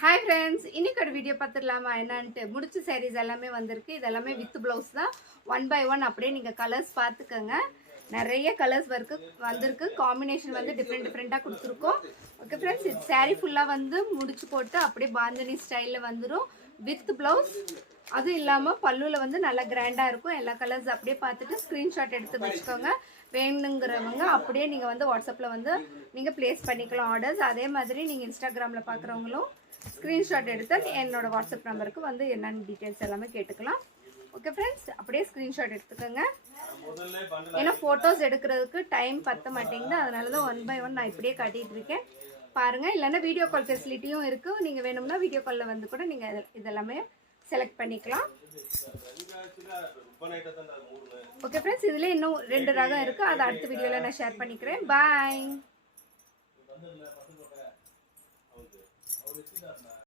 Hi friends, இன்னைக்கு ஒரு video பார்த்துடலாமா? என்னன்ட்டு முடிச்ச சாரீஸ் எல்லாமே வந்திருக்கு. இது எல்லாமே வித் ப்ளவுஸ் தான். 1 by 1 அப்படியே நீங்கள் கலர்ஸ் பார்த்துக்கோங்க. நிறைய கலர்ஸ் வந்திருக்கு. காம்பினேஷன் வந்து டிஃப்ரெண்ட்டாக கொடுத்துருக்கோம். ஓகே ஃப்ரெண்ட்ஸ், இது சாரீ ஃபுல்லாக வந்து முடிச்சு போட்டு அப்படியே பாந்தனி ஸ்டைலில் வந்துடும் வித் ப்ளவுஸ். அதுவும் இல்லாமல் பல்லுவில் வந்து நல்லா கிராண்டாக இருக்கும். எல்லா கலர்ஸ் அப்படியே பார்த்துட்டு ஸ்க்ரீன்ஷாட் எடுத்து வச்சுக்கோங்க. வேணுங்கிறவங்க அப்படியே நீங்கள் வந்து வாட்ஸ்அப்பில் வந்து நீங்கள் ப்ளேஸ் பண்ணிக்கலாம் ஆர்டர்ஸ். அதே மாதிரி நீங்கள் இன்ஸ்டாகிராமில் பார்க்குறவங்களும் ஸ்க்ரீன்ஷாட் எடுத்து என்னோட வாட்ஸ்அப் நம்பருக்கு வந்து என்னென்ன டீட்டெயில்ஸ் எல்லாமே கேட்டுக்கலாம். ஓகே ஃப்ரெண்ட்ஸ், அப்படியே ஸ்க்ரீன்ஷாட் எடுத்துக்கோங்க. ஏன்னா ஃபோட்டோஸ் எடுக்கிறதுக்கு டைம் பற்ற மாட்டேங்குது. அதனால தான் 1 by 1 நான் இப்படியே காட்டிகிட்டு இருக்கேன் பாருங்கள். இல்லைன்னா வீடியோ கால் ஃபெசிலிட்டியும் இருக்குது. நீங்கள் வேணும்னா வீடியோ காலில் வந்து கூட நீங்கள் இதெல்லாமே செலக்ட் பண்ணிக்கலாம். ஓகே ஃப்ரெண்ட்ஸ், இதில் இன்னும் 2 ரகம் இருக்குது. அதை அடுத்த வீடியோவில் நான் ஷேர் பண்ணிக்கிறேன். பாய்.